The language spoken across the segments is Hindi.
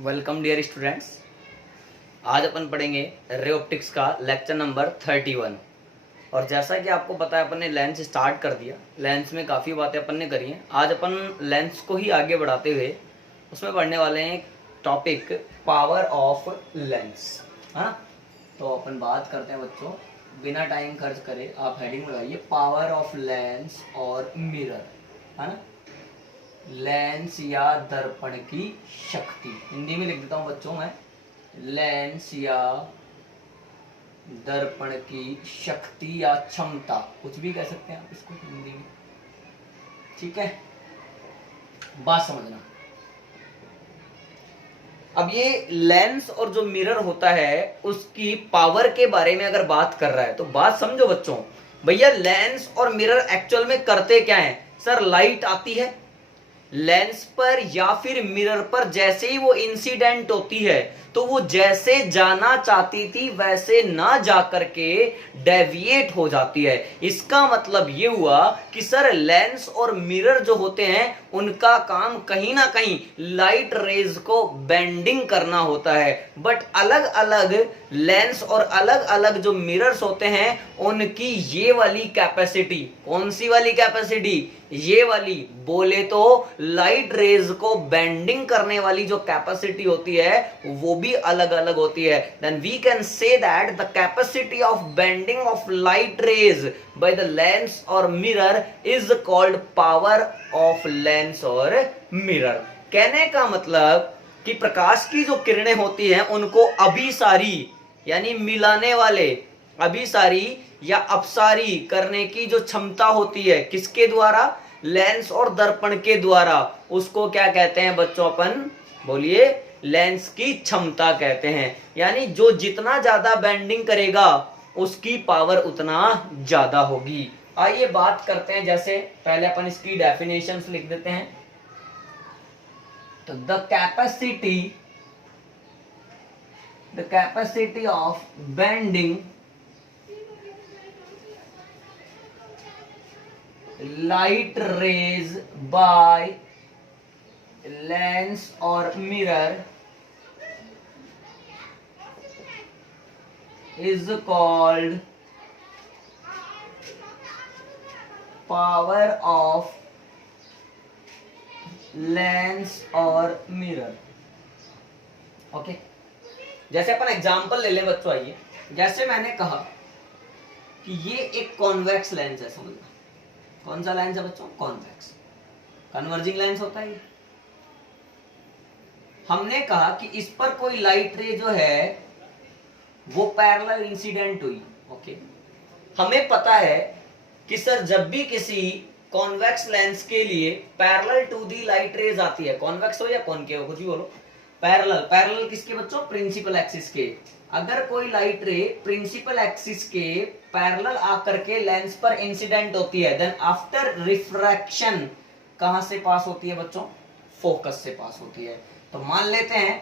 Welcome dear students. आज अपन पढ़ेंगे रे ऑप्टिक्स का लेक्चर नंबर 31। और जैसा कि आपको पता है अपन ने लेंस स्टार्ट कर दिया। लेंस में काफ़ी बातें अपन ने करी हैं। आज अपन लेंस को ही आगे बढ़ाते हुए उसमें पढ़ने वाले हैं टॉपिक पावर ऑफ लेंस, है ना। तो अपन बात करते हैं बच्चों, बिना टाइम खर्च करे आप हेडिंग लगाइए पावर ऑफ लेंस और मिरर, है ना। लेंस या दर्पण की शक्ति, हिंदी में लिख देता हूं बच्चों मैं, लेंस या दर्पण की शक्ति या क्षमता, कुछ भी कह सकते हैं आप इसको हिंदी में, ठीक है। बात समझना। अब ये लेंस और जो मिरर होता है उसकी पावर के बारे में अगर बात कर रहा है तो बात समझो बच्चों। भैया लेंस और मिरर एक्चुअल में करते क्या है? सर लाइट आती है लेंस पर या फिर मिरर पर, जैसे ही वो इंसिडेंट होती है तो वो जैसे जाना चाहती थी वैसे ना जाकर के डेविएट हो जाती है। इसका मतलब ये हुआ कि सर लेंस और मिरर जो होते हैं उनका काम कहीं ना कहीं लाइट रेज को बेंडिंग करना होता है। बट अलग अलग लेंस और अलग अलग जो मिरर्स होते हैं उनकी ये वाली कैपेसिटी, कौन सी वाली कैपेसिटी? ये वाली, बोले तो लाइट रेज को बेंडिंग करने वाली जो कैपेसिटी होती है वो भी अलग अलग होती है। Then we can say that the capacity of bending of light rays by the lens और mirror is called power of lens और मिरर। कहने का मतलब कि प्रकाश की जो किरणें होती हैं उनको अभिसारी यानी मिलाने वाले, अभिसारी या अपसारी करने की जो क्षमता होती है किसके द्वारा? लेंस और दर्पण के द्वारा। उसको क्या कहते हैं बच्चों अपन? बोलिए, लेंस की क्षमता कहते हैं। यानी जो जितना ज्यादा बेंडिंग करेगा उसकी पावर उतना ज्यादा होगी। आइए बात करते हैं, जैसे पहले अपन इसकी डेफिनेशंस लिख देते हैं। तो the capacity of bending light rays by lens or mirror is called power of lens और mirror। ओके, जैसे अपन एग्जांपल ले लें बच्चों। आइए, जैसे मैंने कहा कि ये एक कॉन्वेक्स लेंस है, समझना। कौन सा लेंस है बच्चों? कॉन्वेक्स। कन्वर्जिंग लेंस होता है। हमने कहा कि इस पर कोई लाइट रे जो है वो पैरेलल इंसिडेंट हुई। ओके, हमें पता है कि सर जब भी किसी कॉन्वेक्स लेंस के लिए parallel to the light rays आती है, कॉन्वेक्स हो या कॉनकेव, कुछ भी बोलो, पैरेलल। पैरेलल किसके बच्चों? प्रिंसिपल एक्सिस के। अगर कोई लाइट रे प्रिंसिपल एक्सिस के पैरेलल आकर के लेंस पर इंसिडेंट होती है, देन आफ्टर रिफ्रैक्शन कहां से पास होती है बच्चों? फोकस से पास होती है। तो मान लेते हैं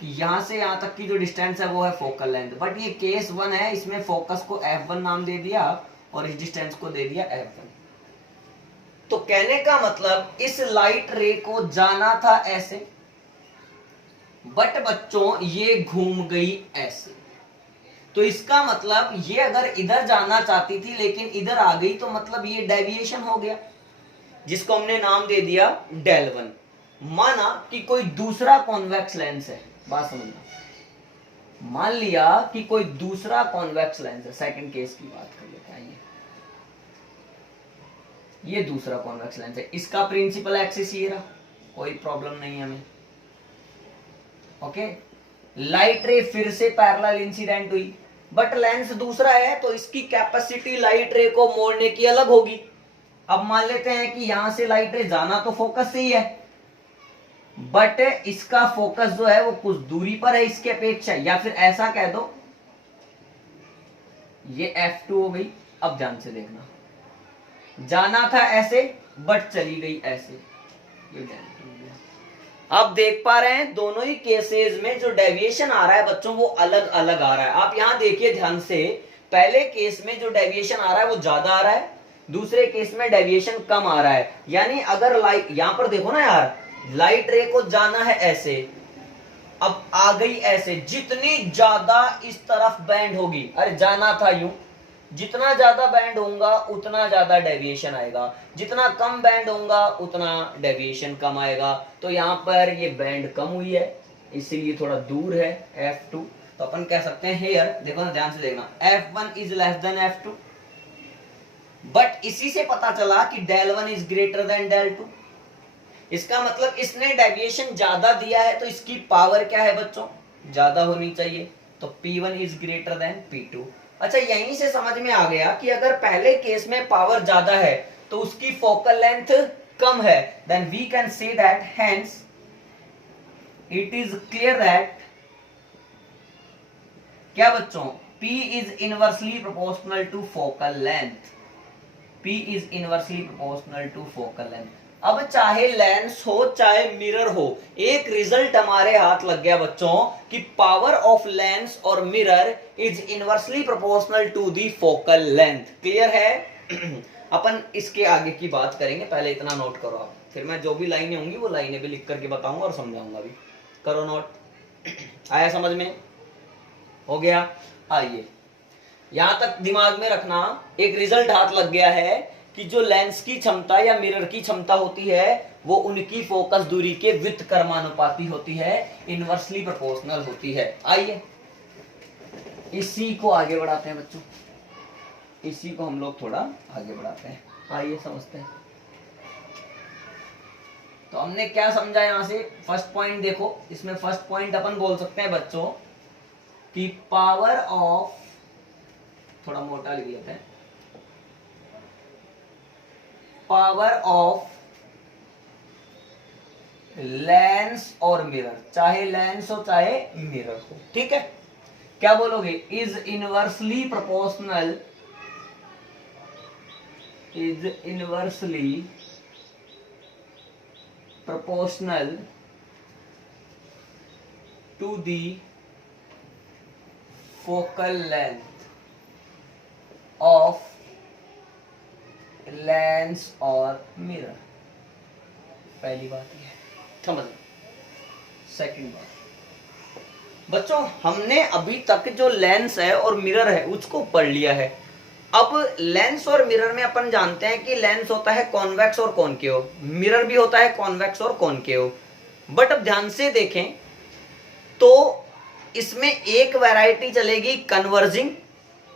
कि यहां से यहां तक की जो डिस्टेंस है वो है फोकल लेंथ। बट ये केस 1 है, इसमें फोकस को F1 नाम दे दिया और इस डिस्टेंस को दे दिया F1। तो कहने का मतलब इस लाइट रे को जाना था ऐसे, बट बच्चों ये घूम गई ऐसे। तो इसका मतलब ये अगर इधर जाना चाहती थी लेकिन इधर आ गई, तो मतलब ये डेविएशन हो गया, जिसको हमने नाम दे दिया डेल1। माना कि कोई दूसरा कॉन्वेक्स लेंस है, बात समझना। मान लिया कि कोई दूसरा कॉन्वेक्स लेंस है, सेकंड केस की बात कर लेते हैं। ये दूसरा कॉन्वेक्स लेंस है, इसका प्रिंसिपल एक्सिस ये रहा, कोई प्रॉब्लम नहीं है हमें। ओके, लाइट रे फिर से पैरेलल इंसिडेंट हुई, बट लेंस दूसरा है तो इसकी कैपेसिटी लाइट रे को मोड़ने की अलग होगी। अब मान लेते हैं कि यहां से लाइट रे जाना तो फोकस से ही है, बट इसका फोकस जो है वो कुछ दूरी पर है इसके अपेक्षा, या फिर ऐसा कह दो ये F2 हो गई। अब ध्यान से देखना, जाना था ऐसे बट चली गई ऐसे, ये आप देख पा रहे हैं दोनों ही केसेस में जो डेविएशन आ रहा है बच्चों वो अलग अलग आ रहा है। आप यहां देखिए ध्यान से, पहले केस में जो डेविएशन आ रहा है वो ज्यादा आ रहा है, दूसरे केस में डेविएशन कम आ रहा है। यानी अगर लाइट, यहां पर देखो ना यार, लाइट रे को जाना है ऐसे अब आ गई ऐसे, जितनी ज्यादा इस तरफ बैंड होगी, अरे जाना था यूं, जितना ज्यादा बैंड होगा उतना ज्यादा डेविएशन आएगा, जितना कम बैंड होगा उतना डेविएशन कम आएगा। तो यहाँ पर ये बैंड कम हुई है इसीलिए थोड़ा दूर है F2। तो अपन कह सकते हैं हेयर, देखो ना ध्यान से देखना, F1 is less then F2, but इसी से पता चला कि del 1 is greater than del 2। इसका मतलब इसने डेविएशन ज्यादा दिया है तो इसकी पावर क्या है बच्चों, ज्यादा होनी चाहिए। तो P1 is greater than P2। अच्छा, यहीं से समझ में आ गया कि अगर पहले केस में पावर ज्यादा है तो उसकी फोकल लेंथ कम है, then we can say that hence it is clear that क्या बच्चों, P is inversely proportional to focal length. P is inversely proportional to focal length. अब चाहे लेंस हो चाहे मिरर हो, एक रिजल्ट हमारे हाथ लग गया बच्चों कि पावर ऑफ लेंस और mirror is inversely proportional to the focal length. Clear है? अपन इसके आगे की बात करेंगे, पहले इतना नोट करो आप, फिर मैं जो भी लाइनें होंगी वो लाइनें भी लिख करके बताऊंगा और समझाऊंगा भी। करो नोट। आया समझ में? हो गया? आइए, यहां तक दिमाग में रखना, एक रिजल्ट हाथ लग गया है कि जो लेंस की क्षमता या मिरर की क्षमता होती है वो उनकी फोकस दूरी के व्युत्क्रमानुपाती होती है, इनवर्सली प्रोपोर्शनल होती है। आइए इसी को आगे बढ़ाते हैं बच्चों, इसी को हम लोग थोड़ा आगे बढ़ाते हैं। आइए समझते हैं। तो हमने क्या समझा यहां से, फर्स्ट पॉइंट देखो, इसमें फर्स्ट पॉइंट अपन बोल सकते हैं बच्चों कि पावर ऑफ, थोड़ा मोटा लिख लेते हैं, पावर ऑफ लेंस और मिरर, चाहे लेंस हो चाहे मिरर हो, ठीक है? क्या बोलोगे? Is inversely proportional, is inversely proportional to the focal length of lens और मिरर। पहली बात यह है, समझ लो। सेकंड बात बच्चों, हमने अभी तक जो लेंस है और मिरर है उसको पढ़ लिया है। अब लेंस और मिरर में अपन जानते हैं कि लेंस होता है कॉन्वेक्स और कॉनकेव, मिरर भी होता है कॉन्वेक्स और कॉनकेव। बट अब ध्यान से देखें तो इसमें एक वैरायटी चलेगी कन्वर्जिंग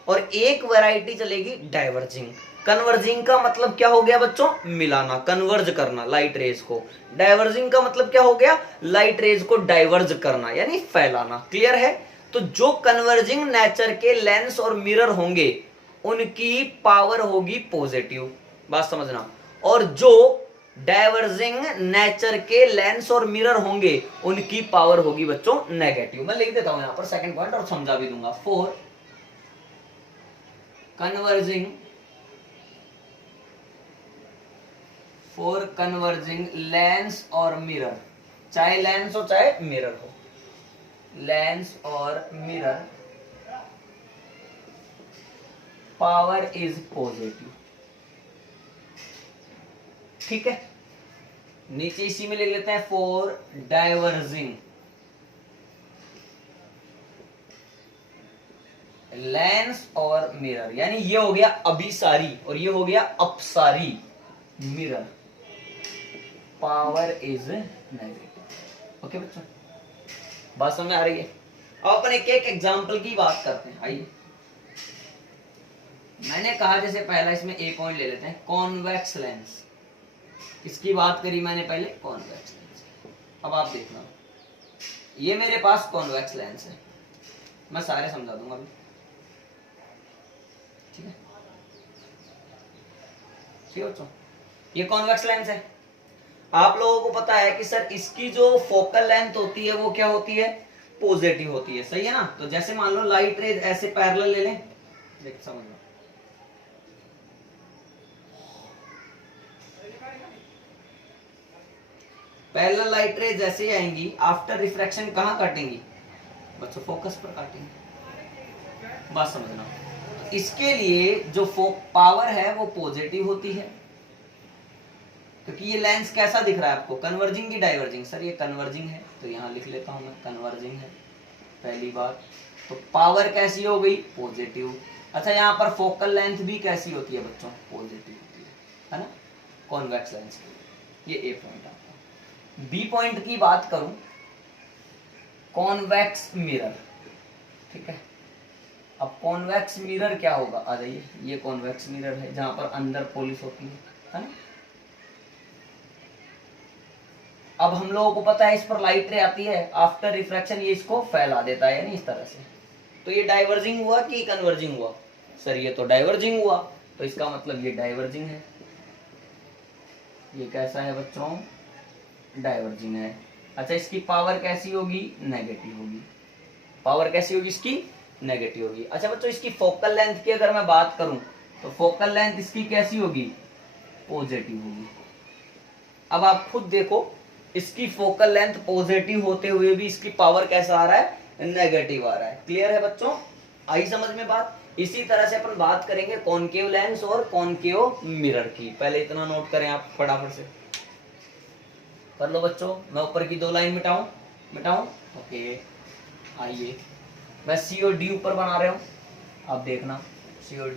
और एक वैरायटी चलेगी डाइवर्जिंग। कन्वर्जिंग का मतलब क्या हो गया बच्चों? मिलाना, कन्वर्ज करना लाइट रेज को। डाइवर्जिंग का मतलब क्या हो गया? लाइट रेज को डाइवर्ज करना यानी फैलाना। क्लियर है? तो जो कन्वर्जिंग नेचर के लेंस और मिरर होंगे उनकी पावर होगी पॉजिटिव, बात समझना। और जो डाइवर्जिंग नेचर के लेंस और मिरर होंगे उनकी पावर होगी बच्चों नेगेटिव। मैं लिख देता हूं यहां पर सेकंड पॉइंट और समझा भी दूंगा। फॉर कन्वर्जिंग लेंस और मिरर, चाहे लेंस हो चाहे मिरर हो, लेंस और मिरर पावर इज पॉजिटिव, ठीक है? नीचे इसी में लिख लेते हैं फॉर डाइवर्जिंग लेंस और मिरर, यानी ये हो गया अभिसारी और ये हो गया अपसारी mirror, power is negative. Okay बच्चों, बात समझ आ रही है? अब अपन एक एक एग्जांपल की बात करते हैं। आइए, मैंने कहा जैसे पहला इसमें ए पॉइंट ले लेते हैं, कॉन्वेक्स लेंस। इसकी बात करी मैंने पहले, कॉन्वेक्स लेंस। अब आप देखना, ये मेरे पास कॉन्वेक्स लेंस है, मैं सारे समझा दूंगा अभी, ठीक है? ठीक है बच्चों, ये कॉन्वेक्स लेंस है। आप लोगों को पता है कि सर इसकी जो फोकल लेंथ होती है वो क्या होती है? पॉजिटिव होती है, सही है ना? तो जैसे मान लो लाइट रेज ऐसे पैरेलल ले लें, देख समझ लो, पैरेलल लाइट रेज जैसे ही आएंगी, आफ्टर रिफ्रैक्शन कहां काटेंगी बच्चों? फोकस पर काटेंगी। बात समझना, इसके लिए जो पावर है वो पॉजिटिव होती है क्योंकि ये लेंस कैसा दिख रहा है आपको, कन्वर्जिंग की डाइवर्जिंग? सर ये कन्वर्जिंग है, तो यहाँ लिख लेता हूँ मैं कन्वर्जिंग है, पहली बात। तो पावर कैसी हो गई? पॉजिटिव। अच्छा यहाँ पर फोकल लेंथ भी कैसी होती है बच्चों? पॉजिटिव होती है ना, कॉन्वेक्स लेंस। ये ए पॉइंट आपका। बी पॉइंट की बात करूं, कॉन्वेक्स मिरर, ठीक है। अब कॉन्वेक्स मिरर क्या होगा, आ जाइए, ये कॉन्वेक्स मिरर है जहां पर अंदर पॉलिश होती है ना। अब हम लोगों को पता है इस पर लाइट रे आती है, आफ्टर रिफ्रैक्शन ये इसको फैला देता है, यानी इस तरह से। तो ये डाइवर्जिंग हुआ कि कन्वर्जिंग हुआ? सर ये तो डाइवर्जिंग हुआ, तो इसका मतलब ये डाइवर्जिंग है। ये कैसा है बच्चों? डाइवर्जिंग है। अच्छा इसकी पावर कैसी होगी? नेगेटिव होगी। पावर कैसी होगी इसकी? नेगेटिव होगी। अच्छा बच्चों इसकी फोकल लेंथ की अगर मैं बात करूं, तो फोकल लेंथ इसकी कैसी होगी? पॉजिटिव होगी। अब आप खुद देखो, इसकी फोकल लेंथ पॉजिटिव होते हुए भी इसकी पावर कैसा आ रहा है? नेगेटिव आ रहा है। क्लियर है बच्चों? आई समझ में बात? इसी तरह से अपन बात करेंगे कॉनकेव लेंस और कॉनकेव मिरर की। पहले इतना नोट करें आप फटाफट से, कर लो बच्चों। मैं ऊपर की 2 लाइन मिटाऊं? ओके, आइए मैं COD ऊपर बना रहा हूं, आप देखना। COD,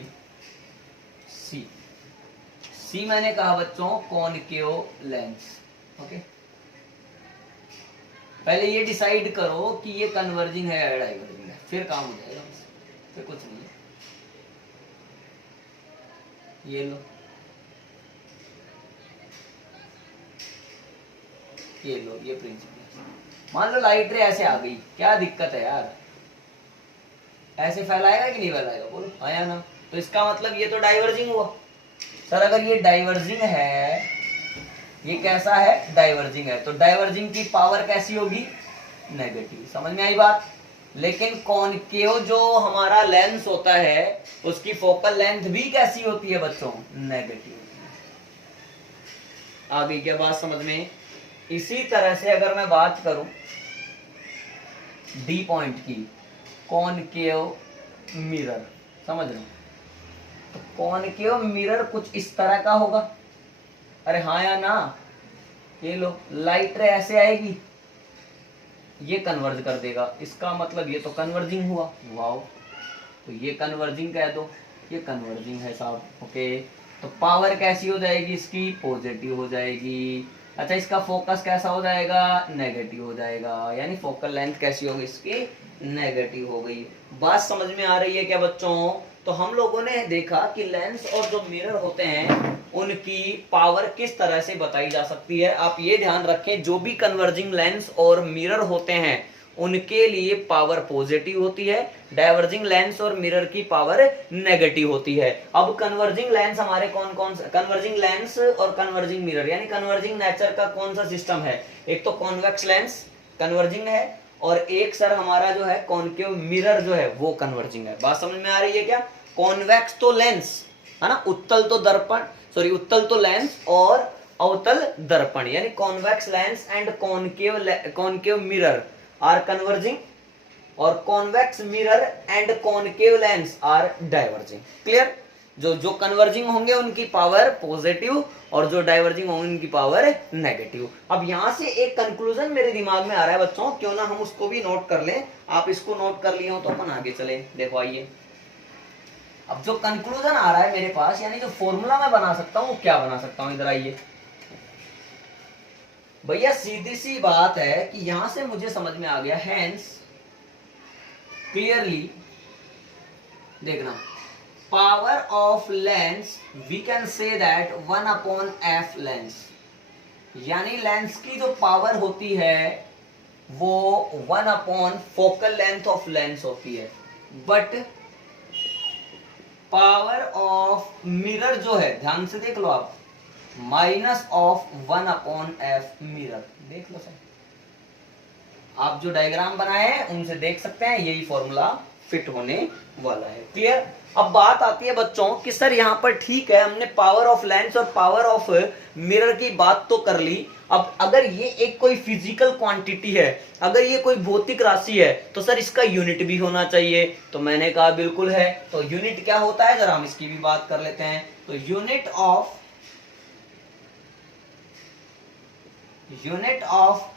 सी मैंने कहा बच्चों कॉनकेव लेंस। ओके, पहले ये डिसाइड करो कि ये कन्वर्जिंग है या डाइवर्जिंग है, फिर काम हो जाएगा, फिर कुछ नहीं है। ये लो, ये लो, ये प्रिंसिपल। मान लो लाइट रे ऐसे आ गई, क्या दिक्कत है यार? ऐसे फैलाएगा कि नहीं फैलाएगा? बोलो आया ना। तो इसका मतलब ये तो डाइवर्जिंग हुआ। सर अगर ये डाइवर्जिंग है, ये कैसा है? डाइवर्जिंग है, तो डाइवर्जिंग की पावर कैसी होगी? नेगेटिव। समझ में आई बात? लेकिन कॉनकेव जो हमारा लेंस होता है, उसकी फोकल लेंथ भी कैसी होती है बच्चों? नेगेटिव। आ गई क्या बात समझ में? इसी तरह से अगर मैं बात करूं डी पॉइंट की, कॉनकेव मिरर, समझ लो, तो कॉनकेव मिरर कुछ इस तरह का होगा। अरे हाँ या ना? ये लो, लाइट रे ऐसे आएगी, ये कन्वर्ज कर देगा, इसका मतलब ये तो कन्वर्जिंग हुआ। वाओ, तो ये कन्वर्जिंग कह दो, ये कन्वर्जिंग है साहब। ओके, तो पावर कैसी हो जाएगी इसकी? पॉजिटिव हो जाएगी। अच्छा इसका फोकस कैसा हो जाएगा? नेगेटिव हो जाएगा, यानी फोकल लेंथ कैसी होगी इसकी? नेगेटिव हो गई। बात समझ में आ रही है क्या बच्चों? तो हम लोगों ने देखा कि लेंस और जो मिरर होते हैं उनकी पावर किस तरह से बताई जा सकती है। आप ये ध्यान रखें, जो भी कन्वर्जिंग लेंस और मिरर होते हैं उनके लिए पावर पॉजिटिव होती है, डाइवर्जिंग लेंस और मिरर की पावर नेगेटिव होती है। अब कन्वर्जिंग लेंस हमारे कौन कौन से? कन्वर्जिंग लेंस और कन्वर्जिंग मिरर, यानी कन्वर्जिंग नेचर का कौन सा सिस्टम है? एक तो कॉन्वेक्स लेंस कन्वर्जिंग है, और एक सर हमारा जो है कॉनकेव मिरर जो है वो कन्वर्जिंग है। बात समझ में आ रही है क्या? कॉन्वेक्स तो लेंस है ना, उत्तल तो दर्पण, सॉरी उत्तल तो लेंस और अवतल दर्पण, यानी convex lens and concave mirror are converging, और convex mirror and concave lens are diverging. Clear? जो कन्वर्जिंग होंगे उनकी पावर पॉजिटिव, और जो डाइवर्जिंग होंगे उनकी पावर नेगेटिव। अब यहां से एक कंक्लूजन मेरे दिमाग में आ रहा है बच्चों, क्यों ना हम उसको भी नोट कर लें। आप इसको नोट कर लिए हो तो अपन आगे चले। देखो आइए, अब जो कंक्लूजन आ रहा है मेरे पास, यानी जो फॉर्मूला मैं बना सकता हूं, वो क्या बना सकता हूं? इधर आइए भैया, सीधी सी बात है कि यहां से मुझे समझ में आ गया, हैंस क्लियरली देखना, power of lens we can say that 1/f lens, यानी लेंस की जो पावर होती है वो 1 फोकल लेंथ ऑफ लेंस होती है। बट पावर ऑफ मिरर जो है, ध्यान से देख लो आप, माइनस ऑफ 1/f मिरर। देख लो सर, आप जो डायग्राम बनाए हैं उनसे देख सकते हैं, यही फॉर्मूला फिट होने वाला है। क्लियर? अब बात आती है बच्चों कि सर यहाँ पर ठीक है, हमने पावर ऑफ लेंस और पावर ऑफ मिरर की बात तो कर ली। अब अगर ये एक कोई फिजिकल क्वांटिटी है, अगर ये कोई भौतिक राशि है, तो सर इसका यूनिट भी होना चाहिए। तो मैंने कहा बिल्कुल है। तो यूनिट क्या होता है, जरा हम इसकी भी बात कर लेते हैं। तो unit of unit of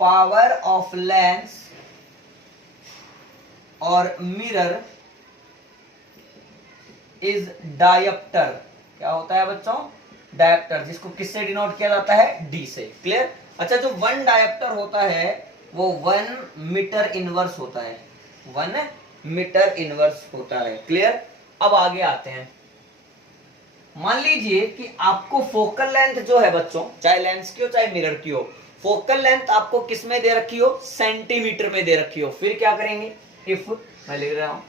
power of lens और मिरर इज डायोप्टर। क्या होता है बच्चों? डायोप्टर, जिसको किससे डिनोट किया जाता है? डी से। क्लियर? अच्छा, जो 1 डायोप्टर होता है वो 1 मीटर इनवर्स होता है, 1 मीटर इनवर्स होता है। क्लियर? अब आगे आते हैं। मान लीजिए कि आपको फोकल लेंथ जो है बच्चों, चाहे लेंस की हो चाहे मिरर की हो, फोकल लेंथ आपको किस में दे रखी हो? सेंटीमीटर में दे रखी हो। फिर क्या करेंगे? इफ, मैं लिख रहा हूं,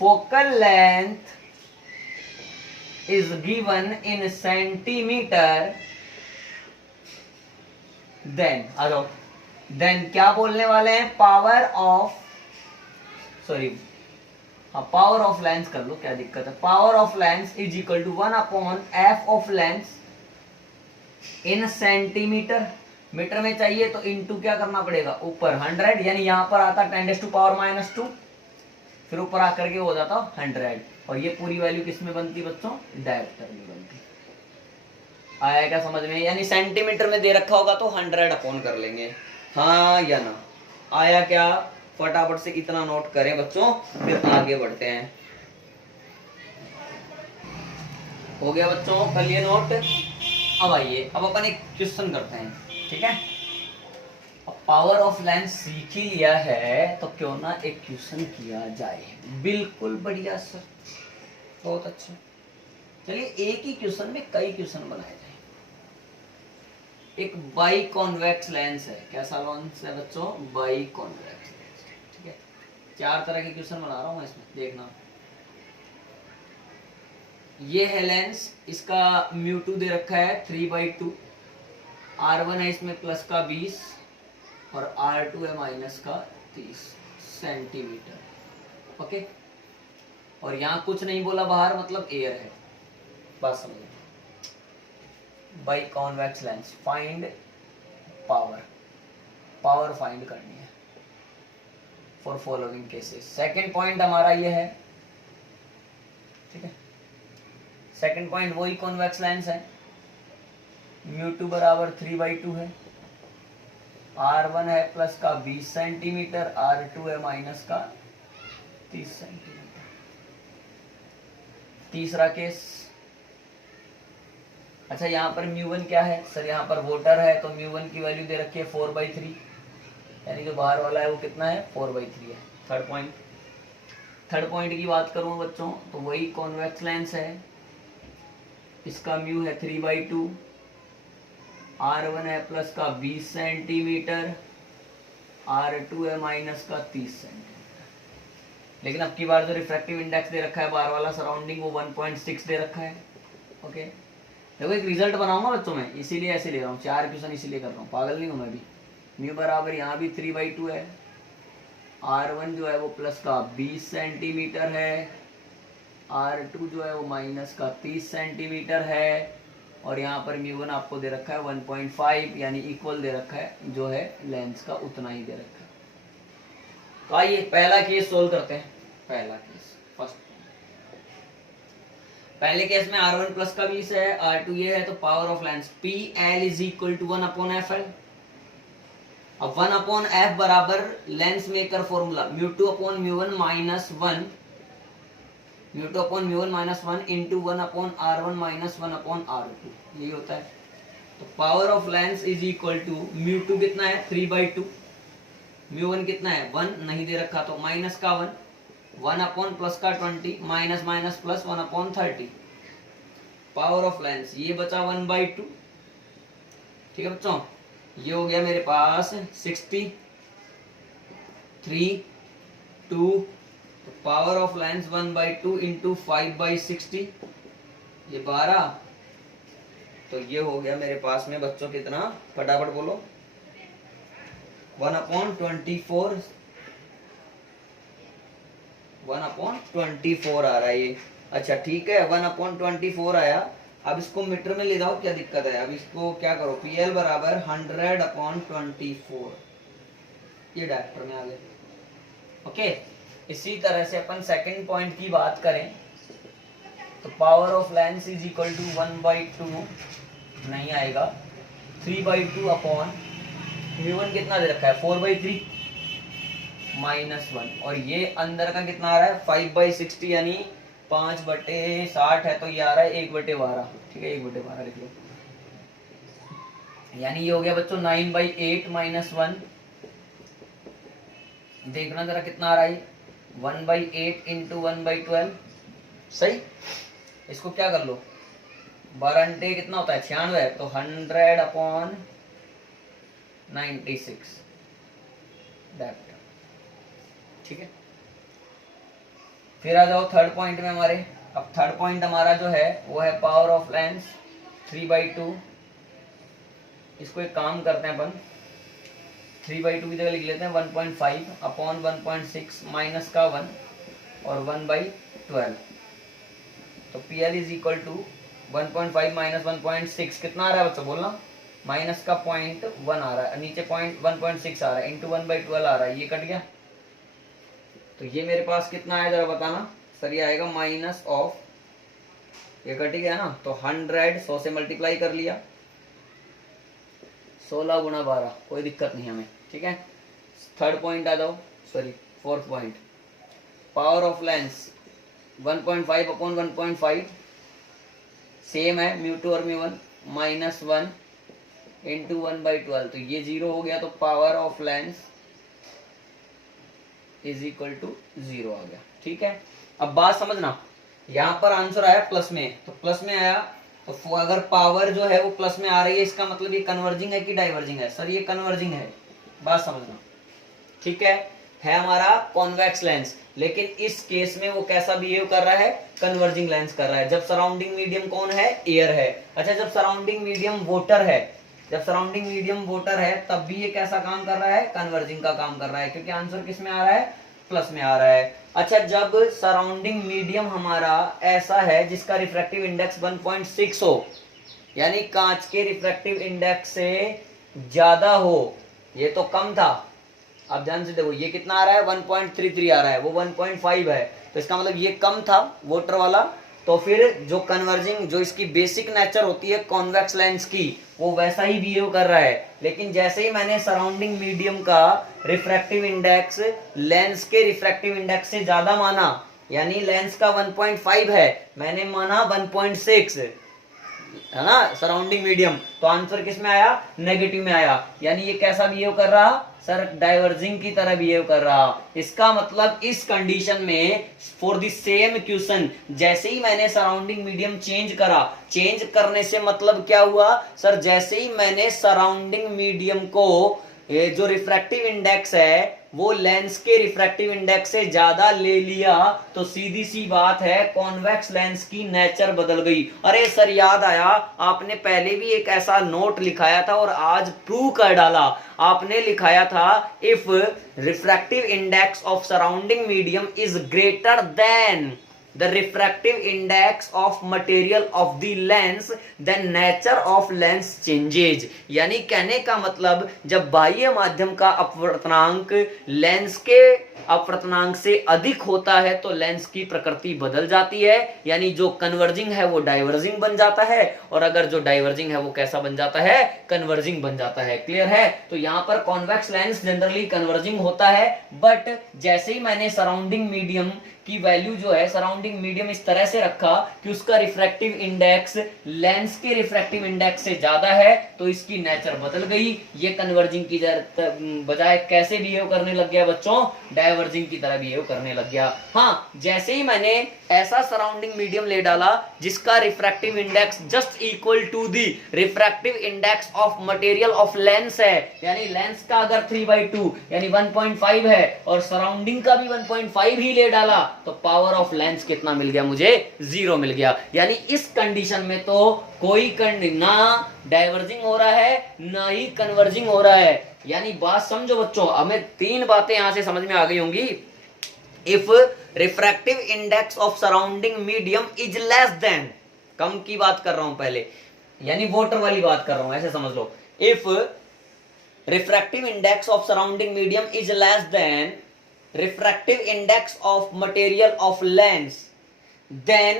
focal length is given in centimeter, then आ जाओ, then क्या बोलने वाले हैं? Power of, sorry, power of lens कर लो, क्या दिक्कत है? Power of lens is equal to 1 upon F of lens in centimetre. Metre में चाहिए तो इनटू क्या करना पड़ेगा? ऊपर 100, यानी यहां पर आता 10⁻⁻², फिर ऊपर आकर के हो जाता 100, और ये पूरी वैल्यू किस में बनती बच्चों? डायोप्टर में बनती। आया क्या समझ में? यानी सेंटीमीटर में दे रखा होगा तो 100 अपॉन कर लेंगे, हाँ या ना? आया क्या? फटाफट से इतना नोट करें बच्चों, फिर आगे बढ़ते हैं। हो गया बच्चों, कर लिए नोट? अब आइए, अब अपन एक क्वेश्चन करते हैं, ठीक है? पावर ऑफ लेंस सीख ही लिया है तो क्यों ना एक क्वेश्चन किया जाए। बिल्कुल बढ़िया सर, बहुत अच्छा। चलिए, एक ही क्वेश्चन में कई क्वेश्चन बनाए जाए। एक बाई कॉन्वेक्स लेंस है। कैसा लेंस है बच्चों? बाई कॉन्वेक्स लेंस, ठीक है? 4 तरह के क्वेश्चन बना रहा हूं इसमें, देखना। ये है लेंस, इसका μ2 दे रखा है 3/2, R1 है इसमें प्लस का 20 और R2 है माइनस का 30 सेंटीमीटर। ओके, और यहाँ कुछ नहीं बोला बाहर, मतलब एयर है। बात समझ? By convex lens, find power, power find करनी है for following cases. Second point हमारा ये है, ठीक है? सेकंड पॉइंट वही कॉन्वेक्स लेंस है, μ2 बराबर 3/2 है, R1 है प्लस का 20 सेंटीमीटर, R2 है माइनस का 30 सेंटीमीटर। तीसरा केस, अच्छा यहाँ पर μ1 क्या है सर? यहाँ पर वोटर है तो μ1 की वैल्यू दे रखी है 4/3, यानी जो बाहर वाला है वो कितना है? 4/3 है। थर्ड पॉइंट की बात करूं बच्चों तो वही कॉन्वेक्स लेंस है, इसका म्यू है 3/2, R1 है प्लस का 20 सेंटीमीटर, R2 है माइनस का 30 सेंटीमीटर। लेकिन अब की बार जो रिफ्रैक्टिव इंडेक्स दे रखा है बाहर वाला सराउंडिंग, वो 1.6 दे रखा है। ओके, देखो एक रिजल्ट बनाऊंगा बच्चों में, इसीलिए ऐसे ले रहा हूँ, 4 क्वेश्चन इसीलिए कर रहा हूँ, पागल नहीं हूँ मैं भी। म्यू बराबर यहाँ भी 3/2 है, R1 जो है वो प्लस का 20 सेंटीमीटर है, R2 जो है वो माइनस का 30 सेंटीमीटर है, और यहाँ पर μ1 आपको दे रखा है 1.5, यानी इक्वल दे रखा है, जो है लेंस का उतना ही दे रखा है। तो आइए पहला केस सोल्व करते हैं। पहला केस, फर्स्ट पहले केस में R1 प्लस का 20 है, R2 ये है, तो power of lens PL is equal to 1/FL। अब 1/F बराबर lens maker formula μ2/μ1 minus 1, μ2/μ1 minus 1 into 1/R1 minus 1/R2, यही होता है। तो power of lens is equal to μ2 कितना है? 3/2, μ1 कितना है? 1 नहीं दे रखा तो माइनस का 1 अपॉन प्लस का 20 minus minus plus 1/30। Power of lens ये बचा 1/2, ठीक है बच्चों? ये हो गया मेरे पास 60, 3, 2, तो पावर ऑफ लेंस 1/2 इंटू 5/60, ये 12, तो ये हो गया मेरे पास में बच्चों कितना? फटाफट बोलो, 1/24, 1/24 आ रहा है ये। अच्छा ठीक है, 1/24 आया। अब इसको मीटर में ले जाओ, क्या दिक्कत है? अब इसको क्या करो, PL बराबर 100/24, ये डायरेक्टर में आ गए। ओके, इसी तरह से अपन सेकंड पॉइंट की बात करें तो power of lens is equal to 1/2 नहीं आएगा, 3/2 अपॉन म्यू1 कितना दे रखा है 4/3 -1, और ये अंदर का कितना आ रहा है 5/60 यानी 5/60 है, तो ये आ रहा है 1/12। ठीक है 1/12 लिख लो, यानी ये हो गया बच्चों 9/8 -1। देखना जरा कितना आ रहा है 1/8 इंटू 1/12। सही, इसको क्या कर लो 12 घंटे कितना होता है 96, तो 100 अपॉन 96 दैट। ठीक है, फिर आ जाओ थर्ड पॉइंट में हमारे। अब थर्ड पॉइंट हमारा जो है वो है पावर ऑफ लेंस 3/2। इसको एक काम करते हैं अपन, 3/2 की जगह लिख लेते हैं 1.5 अपॉन 1.6 माइनस का 1 और 1/12। तो PL is equal to 1.5 minus 1.6 कितना आ रहा है बच्चों बोलना, माइनस का 0.1 आ रहा है, नीचे 1.6 आ रहा है, इंटू 1/12 आ रहा है, ये कट गया। तो ये मेरे पास कितना आया जरा बताना सर, ये आएगा माइनस ऑफ, ये कट गया ना, तो 100 से मल्टीप्लाई कर लिया 16 गुणा 12, कोई दिक्कत नहीं हमें। ठीक है, थर्ड पॉइंट आ जाओ, sorry fourth point, power of lens 1.5 upon 1.5 same है μ2 और μ1 -1 इंटू 1/12, तो ये 0 हो गया, तो power of lens is equal to 0 आ गया। ठीक है, अब बात समझना, यहाँ पर आंसर आया प्लस में, तो प्लस में आया तो अगर पावर जो है वो प्लस में आ रही है, इसका मतलब ये कन्वर्जिंग है कि डाइवर्जिंग है, सर ये कन्वर्जिंग है, बात समझना। ठीक है हमारा कॉन्वेक्स लेंस, लेकिन इस केस में वो कैसा बिहेव कर रहा है, कन्वर्जिंग लेंस कर रहा है, जब सराउंडिंग मीडियम कौन है, एयर है। अच्छा, जब सराउंडिंग मीडियम वाटर है, जब सराउंडिंग मीडियम वाटर है तब भी ये कैसा काम कर रहा है, कन्वर्जिंग का काम कर रहा है, क्योंकि आंसर किस में आ रहा है, प्लस में आ रहा है। अच्छा, जब सराउंडिंग मीडियम हमारा ऐसा है जिसका रिफ्रैक्टिव इंडेक्स 1.6 हो, यानी कांच के रिफ्रैक्टिव इंडेक्स से ज्यादा हो, ये तो कम था, अब ध्यान से देखो ये कितना आ रहा है 1.33 आ रहा है, वो 1.5 है, तो इसका मतलब ये कम था वाटर वाला, तो फिर जो कन्वर्जिंग, जो इसकी बेसिक नेचर होती है कॉन्वेक्स लेंस की, वो वैसा ही बिहेव कर रहा है। लेकिन जैसे ही मैंने सराउंडिंग मीडियम का रिफ्रैक्टिव इंडेक्स लेंस के रिफ्रैक्टिव इंडेक्स से ज्यादा माना, यानी लेंस का 1.5 है, मैंने माना 1.6 है ना सराउंडिंग मीडियम, तो आंसर किस में आया, नेगेटिव में आया, यानी ये कैसा बिहेव कर रहा सर, डाइवर्जिंग की तरह बिहेव कर रहा। इसका मतलब इस कंडीशन में फॉर द सेम क्वेश्चन जैसे ही मैंने सराउंडिंग मीडियम चेंज करा, चेंज करने से मतलब क्या हुआ सर, जैसे ही मैंने सराउंडिंग मीडियम को जो रिफ्रैक्टिव इंडेक्स है वो लेंस के रिफ्रैक्टिव इंडेक्स से ज्यादा ले लिया, तो सीधी सी बात है कॉन्वेक्स लेंस की नेचर बदल गई। अरे सर याद आया, आपने पहले भी एक ऐसा नोट लिखाया था और आज प्रूव कर डाला, आपने लिखाया था if refractive index of surrounding medium is greater than the refractive index of material of the lens, then nature of lens changes। यानी कहने का मतलब जब बाह्य माध्यम का अपवर्तनांक लेंस के अपवर्तनांक से अधिक होता है तो लेंस की प्रकृति बदल जाती है, यानी जो कन्वर्जिंग है वो डाइवर्जिंग बन जाता है, और अगर जो डाइवर्जिंग है वो कैसा बन जाता है, कन्वर्जिंग बन जाता है। क्लियर है, तो यहाँ पर कॉन्वेक्स लेंस जनरली कन्वर्जिंग होता है, बट जैसे ही मैंने सराउंडिंग मीडियम की वैल्यू जो है, सराउंडिंग मीडियम इस तरह से रखा कि उसका रिफ्रैक्टिव इंडेक्स लेंस के रिफ्रैक्टिव इंडेक्स से ज्यादा है, तो इसकी नेचर बदल गई, ये कन्वर्जिंग की बजाय कैसे बिहेव करने लग गया बच्चों, डाइवर्जिंग की तरह बिहेव करने लग गया। हाँ, जैसे ही मैंने ऐसा सराउंडिंग मीडियम ले डाला जिसका refractive index just equal to the refractive index of material of lens है, यानी लेंस का अगर 3/2 यानी 1.5 है और सराउंडिंग का भी 1.5 ही ले डाला, तो पावर ऑफ लेंस कितना मिल गया मुझे, 0 मिल गया। यानी इस कंडीशन में तो कोई ना डाइवर्जिंग हो रहा है ना ही कन्वर्जिंग हो रहा है। यानी बात समझो बच्चों, हमें 3 बातें यहां से समझ में आ गई होंगी। If refractive index of surrounding medium is less than, कम की बात कर रहा हूं पहले, यानी वाटर वाली बात कर रहा हूं, ऐसे समझ लो। If refractive index of surrounding medium is less than refractive index of material of lens, then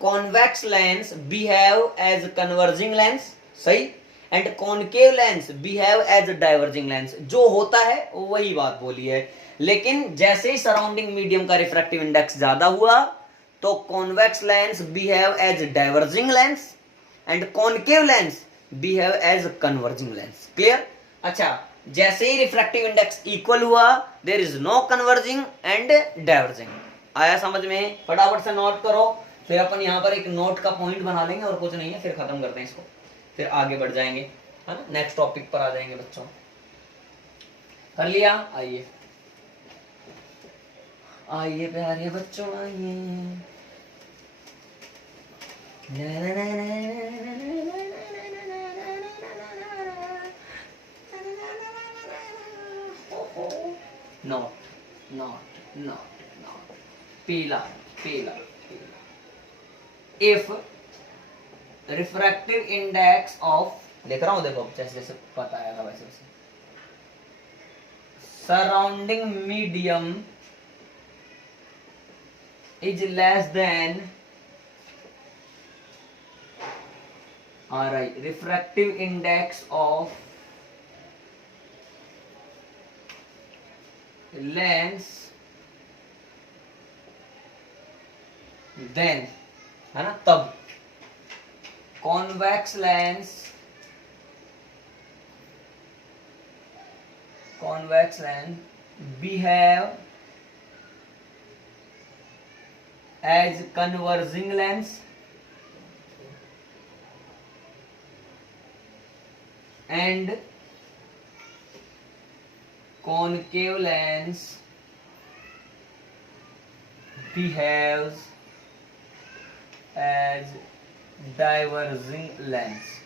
convex lens behave as converging lens, सही, and concave lens behave as diverging lens. जो होता है वही बात बोली है, लेकिन जैसे ही सराउंडिंग मीडियम का रिफ्रैक्टिव इंडेक्स ज्यादा हुआ तो convex lens behave as diverging lens and concave lens behave as converging lens. Clear? अच्छा, जैसे ही रिफ्रैक्टिव इंडेक्स इक्वल हुआ there is no converging and diverging. आया समझ में? फटाफट से नोट करो, फिर अपन यहाँ पर एक नोट का पॉइंट बना लेंगे और कुछ नहीं है, फिर खत्म करते हैं इसको, फिर आगे बढ़ जाएंगे, है ना, नेक्स्ट टॉपिक पर आ जाएंगे बच्चों। कर लिया? आइए आइए प्यारे बच्चों आइए। नोट नोट नोट नोट, पीला पीला पीला। इफ रिफ्रैक्टिव इंडेक्स ऑफ, लिख रहा हूं देखो जैसे जैसे बताया था वैसे वैसे, surrounding medium is less than, alright, refractive index of lens, then, है ना, तब convex lens behave as converging lens and concave lens behaves as diverging lens।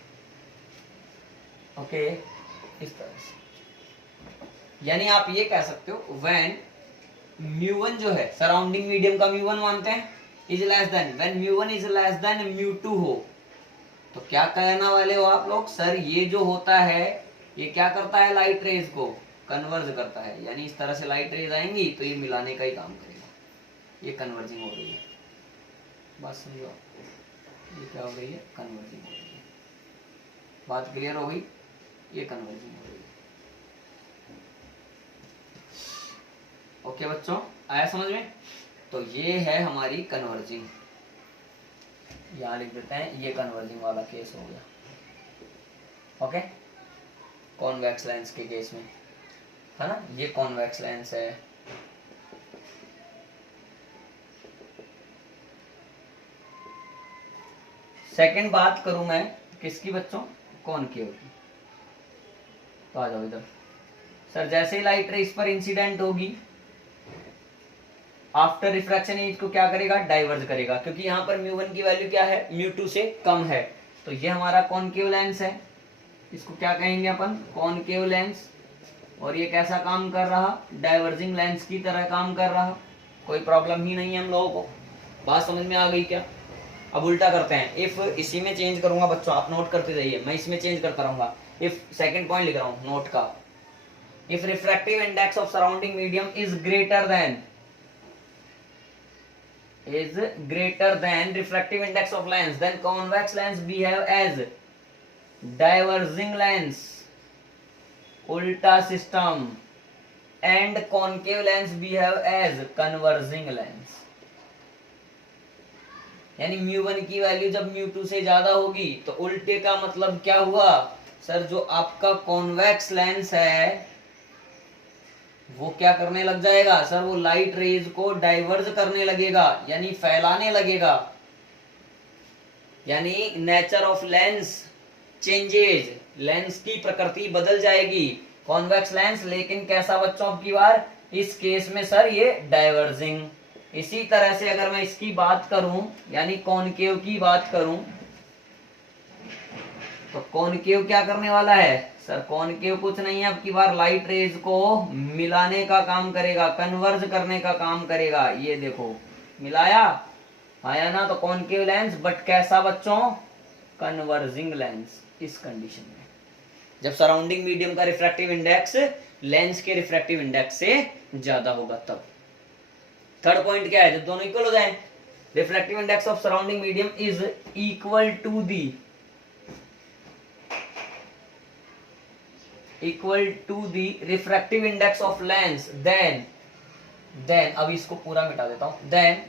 Okay, इस तरह से, यानी आप ये कह सकते हो व्हेन μ1 जो है सराउंडिंग मीडियम का μ1 मानते हैं is less than, when μ1 is less than μ2 हो, तो क्या कहना वाले हो आप लोग? सर ये जो होता है ये क्या करता है? लाइट रेज को कन्वर्ज करता है, यानी इस तरह से लाइट रेज आएंगी तो ये मिलाने का ही काम करेगा, ये कन्वर्जिंग हो रही है। बात समझो, ये क्या हो रही है? कन्वर्जिंग हो रही है। बात क्लियर हो गई? ये कन्वर्जिंग हो रही है। ओके बच्चों, आया समझ में? तो ये है हमारी कन्वर्जिंग, यहां लिख देते हैं, ये कन्वर्जिंग वाला केस हो गया। ओके, कॉन्वेक्स लेंस के केस में, है ना, ये कॉन्वेक्स लेंस है। सेकंड बात करूं मैं किसकी बच्चों? कॉनकेव की। तो आ जाओ इधर। सर जैसे ही लाइट रे इस पर इंसिडेंट होगी, आफ्टर रिफ्रैक्शन इसको क्या करेगा? डाइवर्ज करेगा, क्योंकि यहाँ पर μ1 की वैल्यू क्या है? μ2 से कम है। तो ये हमारा कॉनकेव लेंस है, इसको क्या कहेंगे अपन? Concave lens. और ये कैसा काम कर रहा? डाइवर्जिंग लेंस की तरह काम कर रहा। कोई प्रॉब्लम ही नहीं है हम लोगों को। बात समझ में आ गई क्या? अब उल्टा करते हैं। इफ इसी में चेंज करूंगा बच्चों, आप नोट करते जाइए, मैं इसमें चेंज करता रहूंगा। इफ सेकंड पॉइंट लिख रहा हूं नोट का, if refractive index of surrounding medium is greater than refractive index of lens, then convex lens behave as diverging lens, उल्टा system, and concave lens behave as converging lens। यानी μ1 की वैल्यू जब μ2 से ज्यादा होगी तो उल्टे का मतलब क्या हुआ? सर जो आपका कॉन्वेक्स लेंस है वो क्या करने लग जाएगा? सर वो लाइट रेज को डाइवर्ज करने लगेगा, यानी फैलाने लगेगा, यानी nature of lens changes, lens की प्रकृति बदल जाएगी। कॉन्वेक्स लेंस लेकिन कैसा बच्चों? अब की बार इस केस में सर ये डाइवर्जिंग। इसी तरह से अगर मैं इसकी बात करूं, यानी कॉनकेव की बात करूं, तो कॉनकेव क्या करने वाला है? सर कॉनकेव कुछ नहीं है, अब की बार लाइट रेज को मिलाने का काम करेगा, कन्वर्ज करने का काम करेगा। ये देखो मिलाया, आया ना? तो कॉनकेव लेंस, बट कैसा बच्चों? Converging lens. इस कंडीशन में जब सराउंडिंग मीडियम का रिफ्रैक्टिव इंडेक्स लेंस के रिफ्रैक्टिव इंडेक्स से ज्यादा होगा तब। थर्ड पॉइंट क्या है? जब दोनों इक्वल हो जाए, refractive index of surrounding medium is equal to the equal to the refractive index of lens, then अब इसको पूरा मिटा देता हूं, then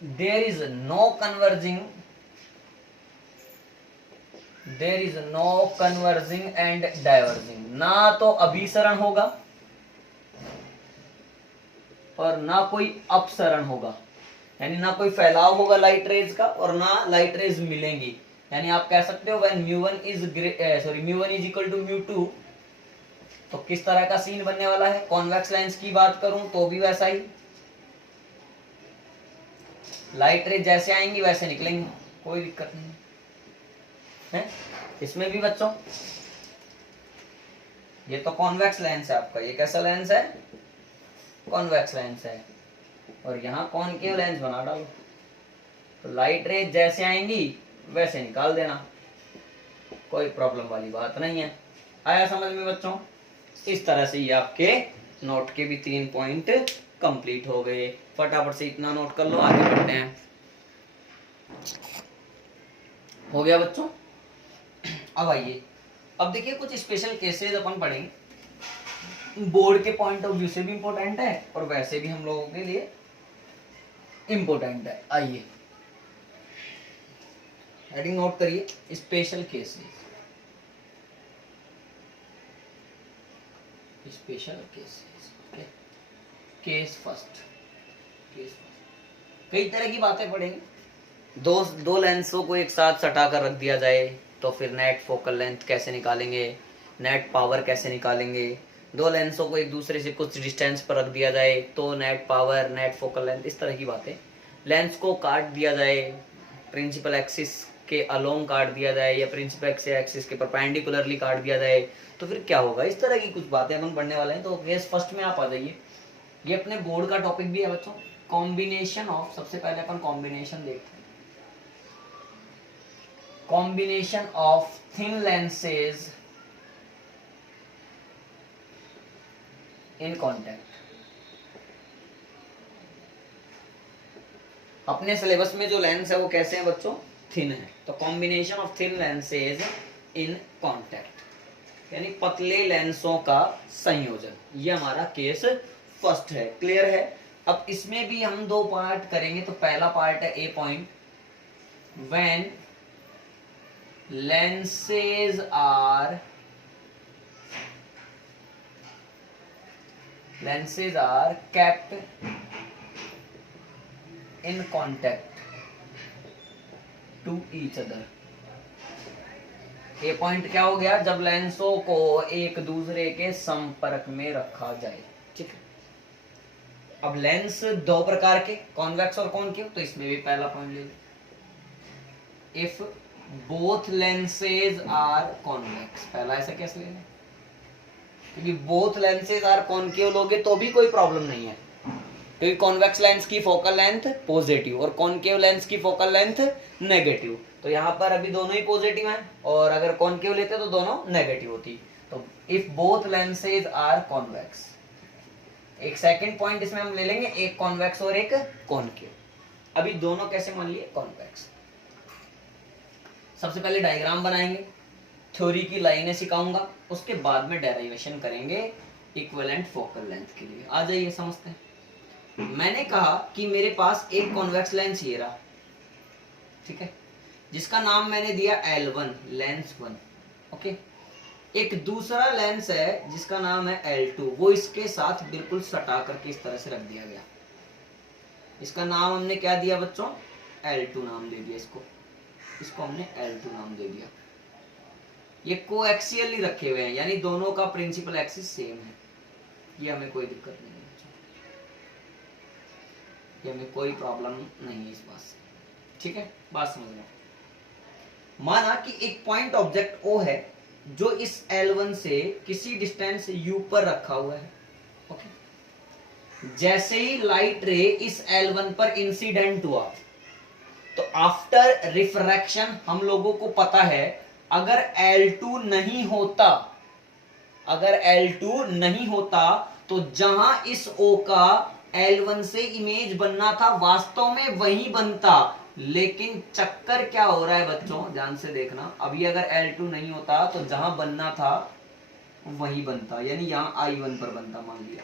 there is no converging and diverging, ना तो अभिसरण होगा और ना कोई अपसरण होगा, यानी ना कोई फैलाव होगा लाइट रेज का और ना लाइट रेज मिलेंगी। यानी आप कह सकते हो व्हेन μ1 इज इक्वल टू μ2, तो किस तरह का सीन बनने वाला है। कॉन्वेक्स लेंस की बात करूं तो भी वैसा ही, लाइट रेज जैसे आएंगी वैसे निकलेंगी, कोई दिक्कत नहीं है। इसमें भी बच्चों ये तो कॉन्वेक्स लेंस है आपका, ये कैसा लेंस है, कॉन्वेक्स लेंस है, और यहाँ कॉनकेव लेंस बना डालो, तो लाइट रेज जैसे आएंगी वैसे निकाल देना, कोई प्रॉब्लम वाली बात नहीं है। आया समझ में बच्चों। इस तरह से ये आपके नोट के भी 3 पॉइंट कंप्लीट हो गए। फटाफट से इतना नोट कर लो, आगे बढ़ते हैं। हो गया बच्चों। अब आइए, अब देखिए कुछ स्पेशल केसेस अपन पढ़ेंगे, बोर्ड के पॉइंट ऑफ व्यू से भी इंपॉर्टेंट है और वैसे भी हम लोगों के लिए इंपॉर्टेंट है। आइए हेडिंग नोट करिए, special cases, special cases, okay. Case first, कई तरह की बातें पढ़ेंगे। दो लेंसों को एक साथ सटा कर रख दिया जाए तो फिर नेट फोकल लेंथ कैसे निकालेंगे, नेट पावर कैसे निकालेंगे। दो लेंसों को एक दूसरे से कुछ डिस्टेंस पर रख दिया जाए तो net power, net focal length, इस तरह की बातें। लेंस को काट दिया जाए, प्रिंसिपल एक्सिस के अलोंग काट दिया जाए या प्रिंसिपल एक्सिस के परपेंडिकुलरली काट दिया जाए तो फिर क्या होगा, इस तरह की कुछ बातें अपन पढ़ने वाले हैं। तो केस फर्स्ट में आप आ जाइए, ये अपने बोर्ड का टॉपिक भी है बच्चों। कॉम्बिनेशन ऑफ, सबसे पहले अपन कॉम्बिनेशन देखते हैं। Combination of thin lenses in contact. अपने सिलेबस में जो लेंस है वो कैसे है बच्चों, थिन है। तो combination of thin lenses in contact, यानी पतले लेंसों का संयोजन, ये हमारा केस फर्स्ट है। क्लियर है। अब इसमें भी हम 2 पार्ट करेंगे। तो पहला पार्ट है A point, when lenses are kept in contact to each other। ये पॉइंट क्या हो गया, जब लेंसों को एक दूसरे के संपर्क में रखा जाए। ठीक है। अब लेंस 2 प्रकार के, कॉन्वेक्स और कॉनकेव, तो इसमें भी पहला पॉइंट ले लो, if both lenses are convex. पहला ऐसा कैसे लेना, क्योंकि बोथ लेंसेज आर कॉनकेव लोगे तो भी कोई प्रॉब्लम नहीं है, क्योंकि कॉन्वेक्स लेंस की फोकल लेंथ पॉजिटिव और कॉनकेव लेंस की फोकल लेंथ नेगेटिव। तो यहाँ पर अभी दोनों ही पॉजिटिव हैं, और अगर कॉनकेव लेते तो दोनों नेगेटिव होती। तो if both lenses are convex. एक सेकंड पॉइंट इसमें हम ले लेंगे, एक कॉन्वेक्स और एक कॉनकेव। अभी दोनों कैसे मान लिए, कॉन्वेक्स। सबसे पहले डायग्राम बनाएंगे, थ्योरी की लाइनें सिखाऊंगा, उसके बाद में डेरिवेशन करेंगे इक्विवेलेंट फोकल लेंथ के लिए। आ जाइए समझते हैं। मैंने कहा कि मेरे पास एक कॉन्वेक्स लेंस ये रहा, ठीक है, जिसका नाम मैंने दिया L1, लेंस 1, ओके। एक दूसरा लेंस है जिसका नाम है L2, वो इसके साथ बिल्कुल सटा करके इस तरह से रख दिया गया। इसका नाम हमने क्या दिया बच्चों, L2 नाम दे दिया इसको हमने L2 नाम दे दिया। ये कोएक्सियली रखे हुए हैं, यानी दोनों का प्रिंसिपल एक्सिस सेम है, ये हमें कोई दिक्कत नहीं है, ये हमें कोई प्रॉब्लम नहीं है इस बात से। ठीक है, बात समझ लो। माना कि एक पॉइंट ऑब्जेक्ट O है जो इस L1 से किसी डिस्टेंस U पर रखा हुआ है, ओके। जैसे ही लाइट रे इस L1 पर इंसिडेंट हुआ तो आफ्टर रिफ्रैक्शन हम लोगों को पता है अगर L2 नहीं होता तो जहां इस O का L1 से इमेज बनना था वास्तव में वही बनता, लेकिन चक्कर क्या हो रहा है बच्चों, ध्यान से देखना, अभी अगर L2 नहीं होता तो जहां बनना था वही बनता, यानी यहाँ I1 पर बनता मान लिया।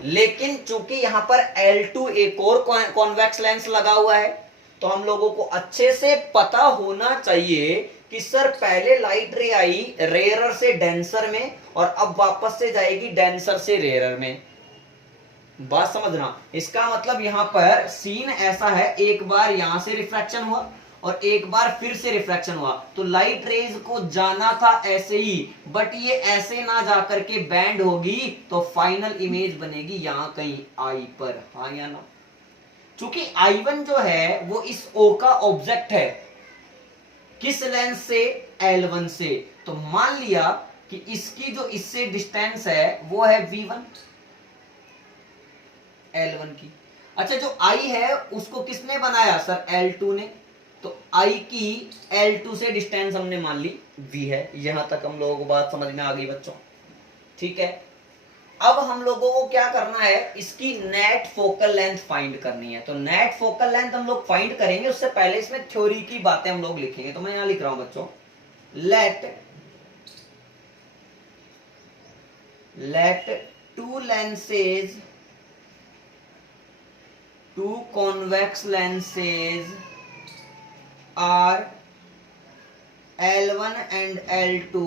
लेकिन चूंकि यहां पर L2 एक और कॉन्वेक्स लेंस लगा हुआ है, तो हम लोगों को अच्छे से पता होना चाहिए कि सर पहले लाइट रे आई रेयरर से डेंसर में और अब वापस से जाएगी डेंसर से रेयरर में। बात समझना, इसका मतलब यहां पर सीन ऐसा है, एक बार यहां से रिफ्रैक्शन हुआ और एक बार फिर से रिफ्रैक्शन हुआ, तो लाइट रेज को जाना था ऐसे ही, बट ये ऐसे ना जाकर के बैंड होगी, तो फाइनल इमेज बनेगी यहां कहीं आई पर, हाँ या ना। चूंकि I1 जो है वो इस O का ऑब्जेक्ट है, किस लेंस से, L1 से, तो मान लिया कि इसकी जो इससे डिस्टेंस है वो है V1 L1 की। अच्छा, जो I है उसको किसने बनाया सर, L2 ने, तो I की L2 से डिस्टेंस हमने मान ली V है। यहां तक हम लोगों को बात समझ में आ गई बच्चों, ठीक है। अब हम लोगों को क्या करना है, इसकी नेट फोकल लेंथ फाइंड करनी है। तो नेट फोकल लेंथ हम लोग फाइंड करेंगे, उससे पहले इसमें थ्योरी की बातें हम लोग लिखेंगे। तो मैं यहां लिख रहा हूं बच्चों, let two lenses, two convex lenses are L1 and L2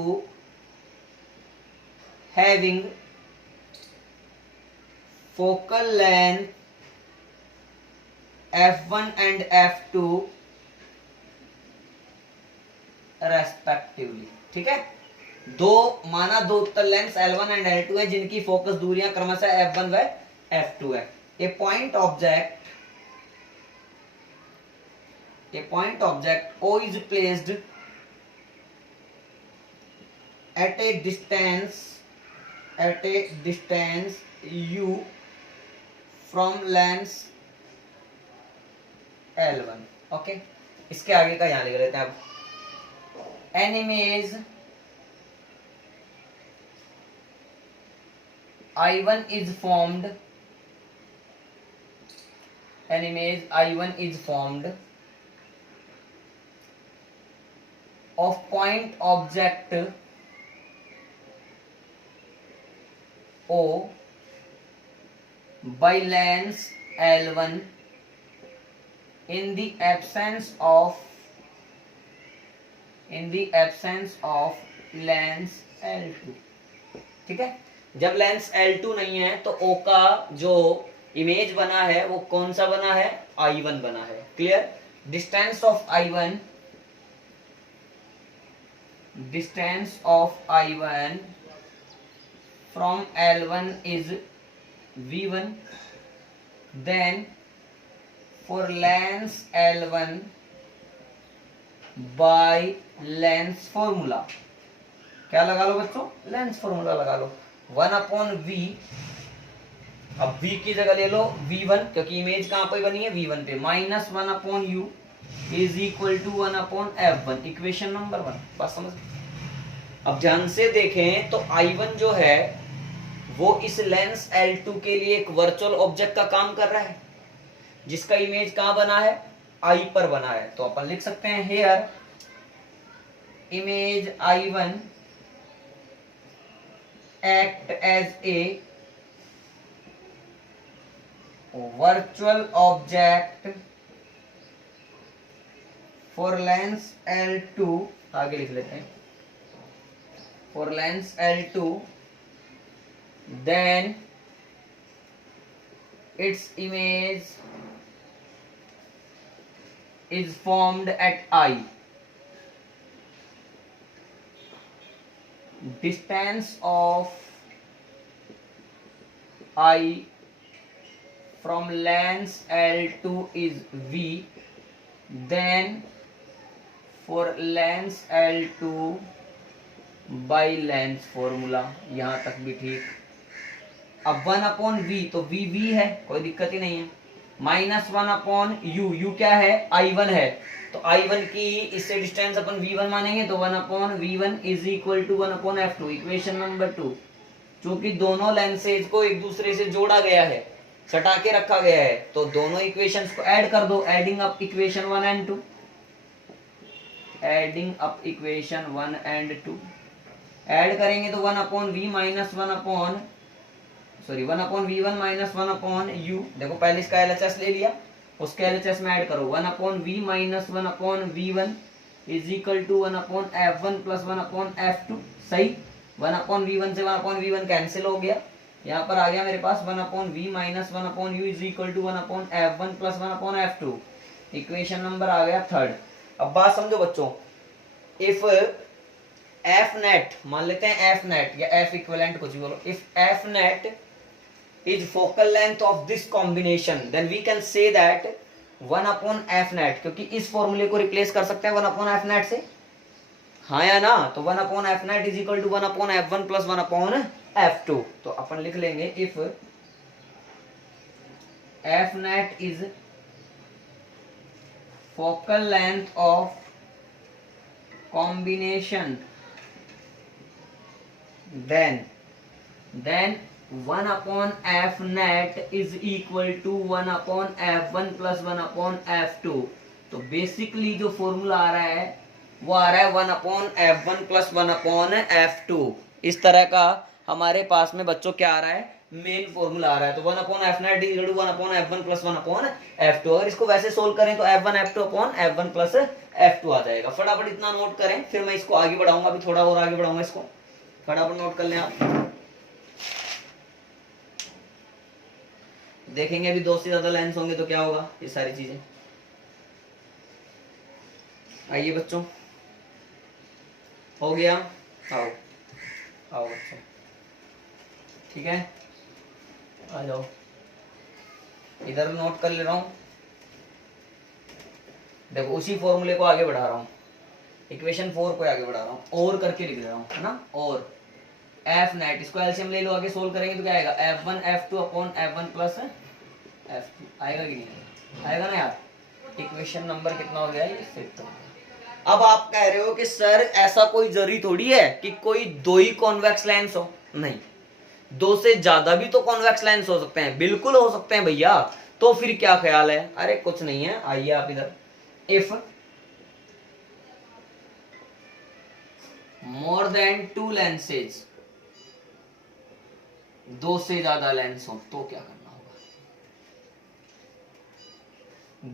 having focal length f1 and f2 respectively, ठीक है। दो माना दो उत्तल लेंस L1 एंड L2 है जिनकी फोकस दूरियां क्रमशः f1 व f2 है। A point object O is placed at a distance u from lens L1, okay. इसके आगे का यहां लिख लेते हैं अब। An image I1 is formed, an image I1 is formed of point object O by lens L1 in the absence of lens L2, ठीक है। जब लेंस L2 नहीं है तो O का जो इमेज बना है वो कौन सा बना है, I1 बना है, clear. Distance of I1 from L1 is V1, then for lens L1 by lens formula, क्या लगा लो बच्चों, लेंस फॉर्मूला लगा लो, 1/V। अब V की जगह ले लो V1, क्योंकि इमेज कहां पे बनी है, V1 पे, minus 1/U is equal to 1/F1, equation number 1। बात समझ। अब ध्यान से देखें तो I1 जो है वो इस लेंस L2 के लिए एक वर्चुअल ऑब्जेक्ट का काम कर रहा है, जिसका इमेज कहां बना है, I पर बना है। तो अपन लिख सकते हैं here image I1 act as a virtual object for lens L2, आगे लिख लेते हैं, for lens L2, then its image is formed at I. Distance of I from lens L2 is V, then for lens L2 by lens formula, यहां तक भी ठीक। अब 1/V, तो V है, कोई दिक्कत ही नहीं है, माइनस 1/U, U क्या है, I1 है, तो I1 की इससे डिस्टेंस अपन V1 मानेंगे, तो 1/V1 is equal to 1/F2, equation number 2। चूंकि दोनों लेंसेज को एक दूसरे से जोड़ा गया है, सटा के रखा गया है, तो दोनों इक्वेशंस को ऐड कर दो, adding up equation 1 and 2, adding up equation 1 and 2, add करेंगे तो 1 upon v minus 1 upon 1 upon v1 minus 1 upon u, देखो पहले इसका LHS ले लिया, उसके LHS में ऐड करो, 1 upon v minus 1 upon v1 is equal to 1 upon f1 plus 1 upon f2, सही। 1 अपॉन v1 से 1 अपॉन v1 कैंसिल हो गया, यहाँ पर आ गया मेरे पास 1 upon v minus 1 upon u is equal to 1 upon f1 plus 1 upon f2, equation number आ गया थर्ड। अब बात समझो बच्चों, इफ एफ नेट, मान लेते हैं एफ नेट या एफ इक्विवेलेंट कुछ भी बोलो, if F net is focal length of this combination then we can say that 1 upon F net, क्योंकि इस फॉर्मूले को रिप्लेस कर सकते हैं 1 अपॉन एफ नेट से, हाँ या ना, तो 1 upon F net is equal to 1 upon F one plus 1 upon F two, तो अपन लिख लेंगे if F net is focal length of combination then 1 upon f net is equal to 1 upon f1 plus 1 upon f2, तो बेसिकली जो फॉर्मूला आ रहा है वो आ रहा है 1 upon f1 plus 1 upon f2, इस तरह का हमारे पास में बच्चों क्या आ रहा है, मेन फॉर्मूला आ रहा है। तो 1 upon F net is equal to 1 upon f1 plus 1 upon f2, अगर इसको वैसे सोल्व करें तो f1 f2 upon f1 plus f2 आ जाएगा। फटाफट इतना नोट करें, फिर मैं इसको आगे बढ़ाऊंगा, अभी थोड़ा और आगे बढ़ाऊंगा इसको, फटाफट नोट कर लें आप। देखेंगे अभी 2 से ज्यादा लाइन्स होंगे तो क्या होगा, ये सारी चीजें। आइए बच्चों, हो गया, आओ आओ बच्चों, ठीक है, आ जाओ, इधर नोट कर ले रहा हूं, देखो उसी फॉर्मूले को आगे बढ़ा रहा हूँ, इक्वेशन 4 को आगे बढ़ा रहा हूँ, और करके लिख रहा हूँ, है ना, और एफ नेट, इसको एलसीएम ले लो, आगे सोल्व करेंगे तो क्या आएगा, f1 f2 upon f1 plus f2, आएगा कि नहीं आएगा ना यार, इक्वेशन नंबर कितना हो गया ये, 5th। अब आप कह रहे हो कि सर ऐसा कोई जरूरी थोड़ी है कि कोई 2 ही कॉन्वेक्स लेंस हो, नहीं, 2 से ज्यादा भी तो कॉन्वेक्स लेंस हो सकते हैं, बिल्कुल हो सकते हैं भैया, तो फिर क्या ख्याल है, अरे कुछ नहीं है, आइए आप इधर, if more than 2 lenses, 2 से ज्यादा लेंस हो तो क्या करना होगा,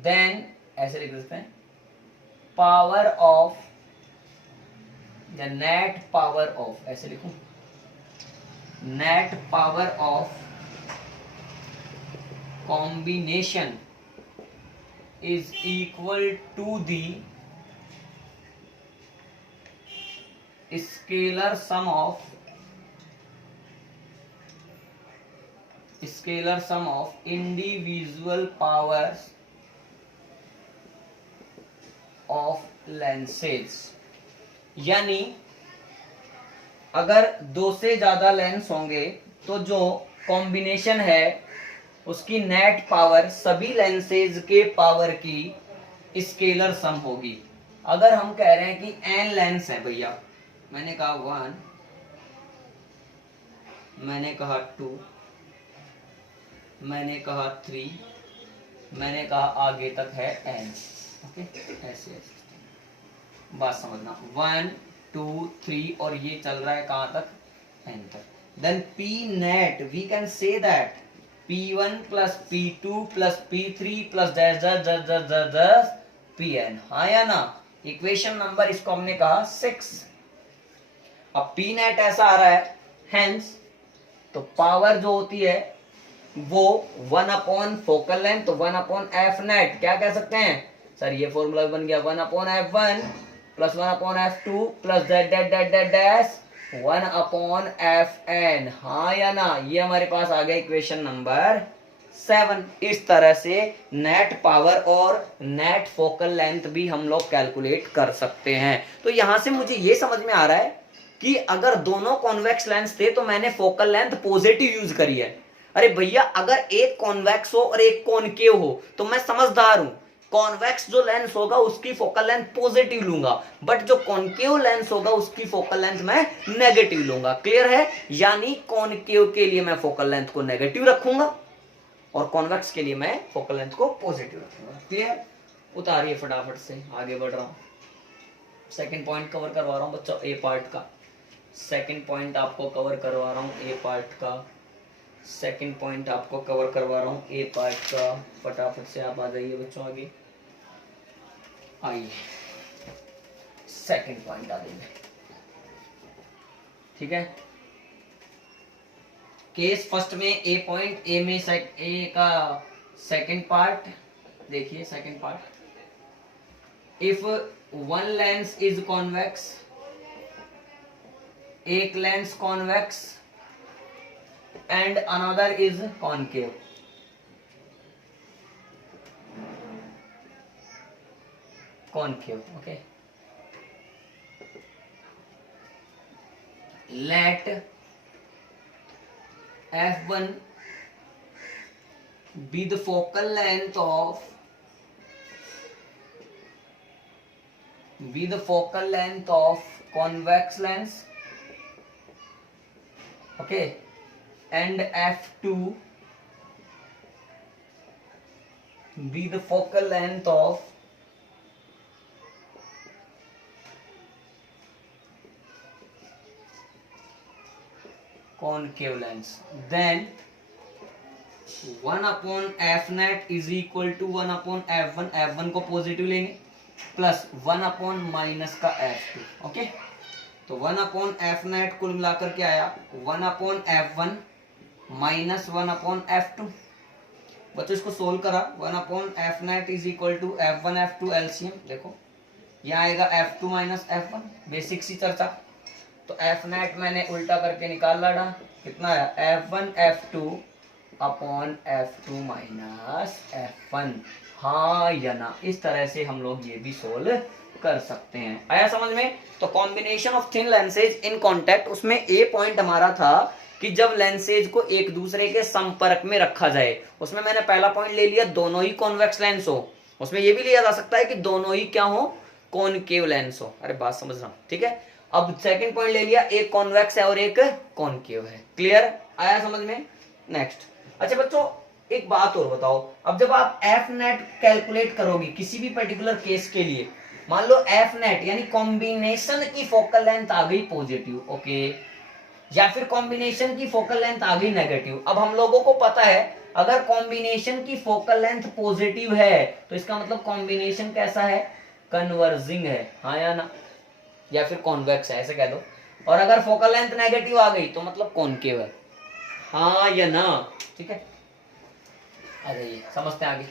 then ऐसे लिख सकते हैं, पावर ऑफ या नेट पावर ऑफ, ऐसे लिखूं, net power of combination is equal to the scalar sum of individual powers of lenses, यानी अगर 2 से ज्यादा लेंस होंगे तो जो कॉम्बिनेशन है उसकी नेट पावर सभी लेंसेज के पावर की स्केलर सम होगी। अगर हम कह रहे हैं कि n लेंस है भैया, मैंने कहा 1, मैंने कहा 2, मैंने कहा 3, मैंने कहा आगे तक है n, ओके, ऐसे ऐसे बात समझना, 1 2 3 और ये चल रहा है कहां तक, n तक, देन p net we can say that P1 plus P2 plus P3 plus दस Pn, हाँ या ना, इक्वेशन नंबर इसको हमने कहा 6। अब P नेट ऐसा आ रहा है, हेंस तो पावर जो होती है वो 1 अपॉन फोकल लेंथ, तो 1 अपॉन एफ नेट, क्या कह सकते हैं सर, ये फॉर्मूला बन गया 1 upon f1 plus 1 upon f2 plus dash 1 upon fn, हाँ या ना, ये हमारे पास आ गया इक्वेशन नंबर 7। इस तरह से नेट पावर और नेट फोकल लेंथ भी हम लोग कैलकुलेट कर सकते हैं। तो यहां से मुझे ये समझ में आ रहा है कि अगर दोनों कॉन्वेक्स लेंस थे तो मैंने फोकल लेंथ पॉजिटिव यूज करी है। अरे भैया अगर एक कॉन्वेक्स हो और एक कॉनकेव हो तो मैं समझदार हूं, कॉन्वेक्स जो लेंस होगा उसकी फोकल लेंथ पॉजिटिव लूंगा, बट जो कॉनकेव लेंस होगा उसकी फोकल लेंथ मैं नेगेटिव लूंगा। क्लियर है? यानी कॉनकेव के लिए मैं फोकल लेंथ को नेगेटिव रखूंगा और कॉन्वेक्स के लिए मैं फोकल लेंथ को पॉजिटिव रखूंगा। क्लियर? उतारिए फटाफट से, आगे बढ़ रहा हूँ। सेकंड पॉइंट कवर करवा रहा हूँ बच्चों, ए पार्ट का। सेकंड पॉइंट आपको कवर करवा रहा हूँ ए पार्ट का। सेकंड पॉइंट आपको कवर करवा रहा हूँ ए पार्ट का। फटाफट से आप आ जाइए बच्चों, आगे आइए। सेकंड पॉइंट आ जाइए, ठीक है। केस फर्स्ट में ए पॉइंट, ए में ए का सेकंड पार्ट देखिए। Second part, if one lens is convex, एक lens convex and another is concave, concave, okay. Let f1 be the focal length of convex lens, okay, and f2 be the focal length of concave lens, then 1 upon f net is equal to 1 upon f1, f1 को पॉजिटिव लेंगे, प्लस 1 अपॉन माइनस का f2, ओके। तो 1 अपॉन f नेट कुल मिलाकर के आया 1 upon f1 minus 1 upon f2। बच्चों इसको सोल्व करा, 1 upon f net is equal to f1 f2 LCM, देखो यहाँ आएगा f2 माइनस f1, बेसिक सी चर्चा। तो एफ नेट मैंने उल्टा करके निकाल लाड़ा, कितना आया f1 f2 upon f2 minus f1। हाँ या ना, इस तरह से हम लोग ये भी सोल्व कर सकते हैं। आया समझ में? तो combination of thin lenses in contact, उसमें ए पॉइंट हमारा था कि जब लेंसेज को एक दूसरे के संपर्क में रखा जाए, उसमें मैंने पहला पॉइंट ले लिया दोनों ही कॉन्वेक्स लेंस हो। उसमें ये भी लिया जा सकता है कि दोनों ही क्या हो, कॉनकेव लेंस हो। अरे बात समझ रहा हूं, ठीक है। अब सेकंड पॉइंट ले लिया, एक कॉन्वेक्स है और एक कॉनकेव है। क्लियर? आया समझ में? नेक्स्ट, अच्छा बच्चों एक बात और बताओ, अब जब आप एफ नेट कैलकुलेट करोगे किसी भी पर्टिकुलर केस के लिए, मान लो एफ नेट यानी कॉम्बिनेशन की फोकल लेंथ आ गई पॉजिटिव, ओके, या फिर कॉम्बिनेशन की फोकल लेंथ आ गई नेगेटिव। अब हम लोगों को पता है अगर कॉम्बिनेशन की फोकल लेंथ पॉजिटिव है तो इसका मतलब कॉम्बिनेशन कैसा है, कन्वर्जिंग है, हाँ या ना, या फिर कॉन्वेक्स है, ऐसे कह दो। और अगर फोकल लेंथ नेगेटिव आ गई तो मतलब कॉनकेव है, हाँ या ना, ठीक है। आ जाइए समझते हैं आगे।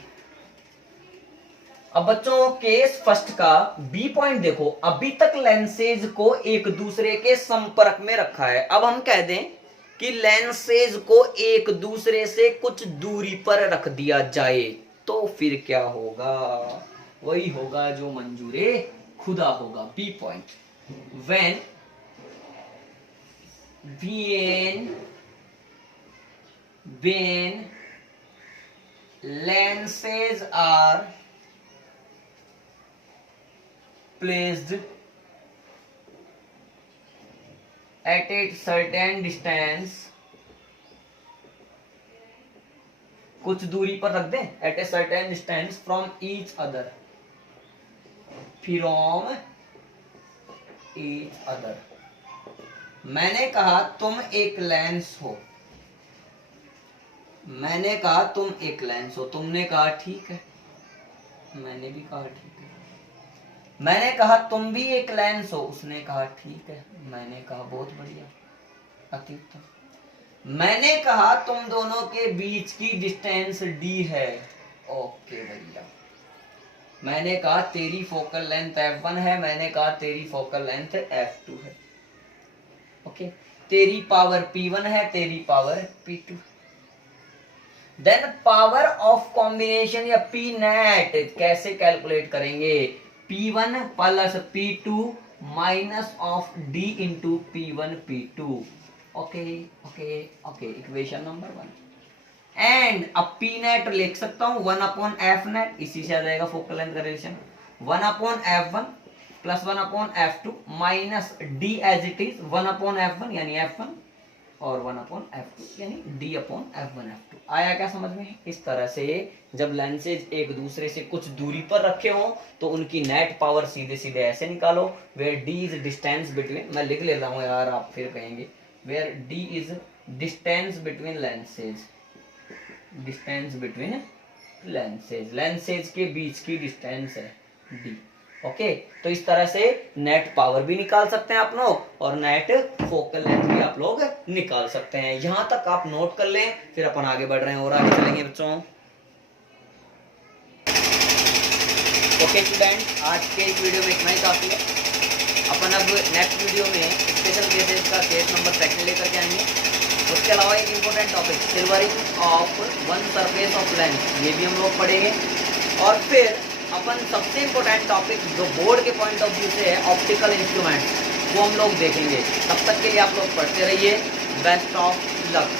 अब बच्चों केस फर्स्ट का बी पॉइंट देखो, अभी तक लेंसेज को एक दूसरे के संपर्क में रखा है। अब हम कह दें कि लेंसेज को एक दूसरे से कुछ दूरी पर रख दिया जाए तो फिर क्या होगा, वही होगा जो मंजूरे खुदा होगा। B point, when lenses are placed at a certain distance, कुछ दूरी पर रख दें, at a certain distance from each other, from each other। मैंने कहा तुम एक लेंस हो, मैंने कहा तुम एक लेंस हो, तुमने कहा ठीक है, मैंने भी कहा ठीक है। मैंने कहा तुम भी एक लेंस हो, उसने कहा ठीक है, मैंने कहा बहुत बढ़िया, अति उत्तम। मैंने कहा तुम दोनों के बीच की डिस्टेंस डी है, ओके भैया। मैंने कहा तेरी फोकल लेंथ f1 है, मैंने कहा तेरी फोकल लेंथ f2 है, ओके। तेरी पावर p1 है, तेरी power p2। Then power of combination या p नेट कैसे कैलकुलेट करेंगे, p1 plus p2 minus of d into p1 p2, okay okay okay, equation number 1। And अब p नेट लिख सकता हूं 1 अपॉन f नेट, इसी से आ जाएगा फोकल लेंथ का relation, 1 upon f1 plus 1 upon f2 minus d as it is 1 upon f1 यानी f1 और 1/f2 यानी d/f1f2। आया क्या समझ में? इस तरह से जब लेंसेज एक दूसरे से कुछ दूरी पर रखे हों तो उनकी नेट पावर सीधे सीधे ऐसे निकालो, where d is distance between, मैं लिख ले रहा हूं यार आप फिर कहेंगे, where d is distance between lenses, distance between lenses, lenses के बीच की डिस्टेंस है d। ओके, तो इस तरह से नेट पावर भी निकाल सकते हैं आप लोग और नेट फोकल लेंथ भी आप लोग निकाल सकते हैं। यहां तक आप नोट कर लें, फिर अपन आगे बढ़ रहे हैं और आगे चलेंगे बच्चों। ओके स्टूडेंट, आज के इस वीडियो में इतना ही काफी है। अपन अब नेक्स्ट वीडियो में स्पेशल केसेस का केस नंबर 2 लेकर के आएंगे। उसके अलावा एक important topic silvering of one surface of lens, ये भी हम लोग पढ़ेंगे। और फिर अपन सबसे इंपॉर्टेंट टॉपिक जो बोर्ड के पॉइंट ऑफ व्यू से है, ऑप्टिकल इंस्ट्रूमेंट, वो हम लोग देखेंगे। तब तक के लिए आप लोग पढ़ते रहिए। Best of luck.